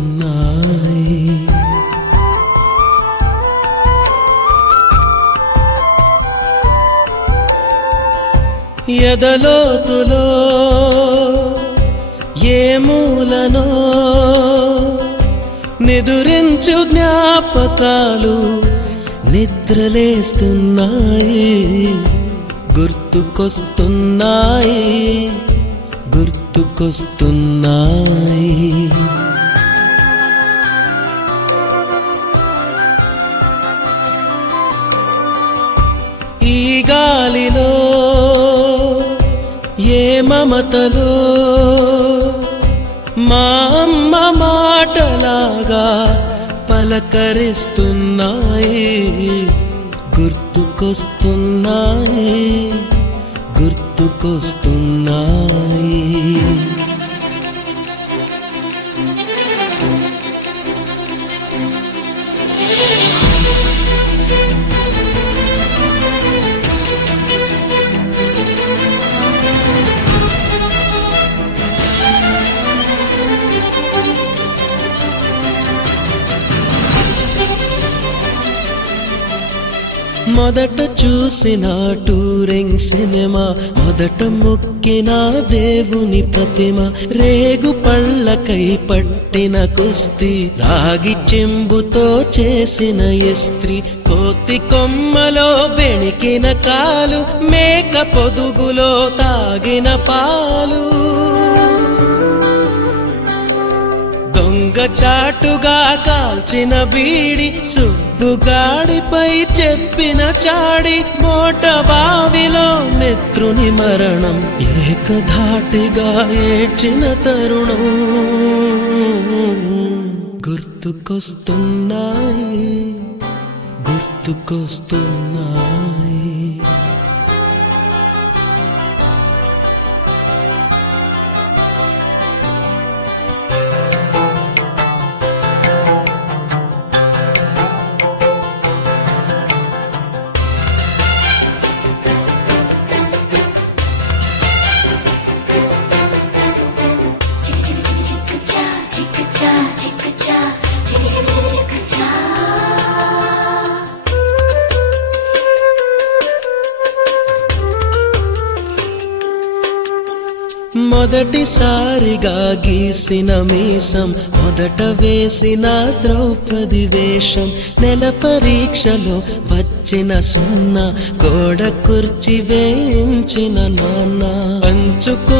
గుర్తుకొస్తున్నాయి ఎదలోతులో ఏ మూలనో నిదురించు జ్ఞాపకాలు నిద్రలేస్తున్నాయి గుర్తుకొస్తున్నాయి గుర్తుకొస్తున్నాయి ఈ గాలిలో ఏ మమతలో మా అమ్మ మాటలాగా పలకరిస్తున్నాయి గుర్తుకొస్తున్నాయి గుర్తుకొస్తున్నాయి మొదట చూసిన టూరింగ్ సినిమా మొదట మొక్కిన దేవుని ప్రతిమ రేగు పళ్ళకై పట్టిన కుస్తీ రాగి చెంబుతో చేసిన ఇస్త్రీ కోతి కొమ్మలో బెణికిన కాలు మేక పొదుగులో తాగిన పాలు దొంగ చాటుగా కాల్చిన బీడి సుబ్బుగాడిపై చెప్పిన చాడి మోట బావిలో మిత్రుని మరణం ఏకధాటిగా ఏడ్చిన తరుణం గుర్తుకొస్తున్నాయి గుర్తుకొస్తున్నాయి మొదటిసారిగా గీసిన మీసం మొదట వేసిన ద్రౌపది వేషం నెల పరీక్షలో వచ్చిన సున్నా గోడ కుర్చీ వేయించిన నాన్న పంచుకు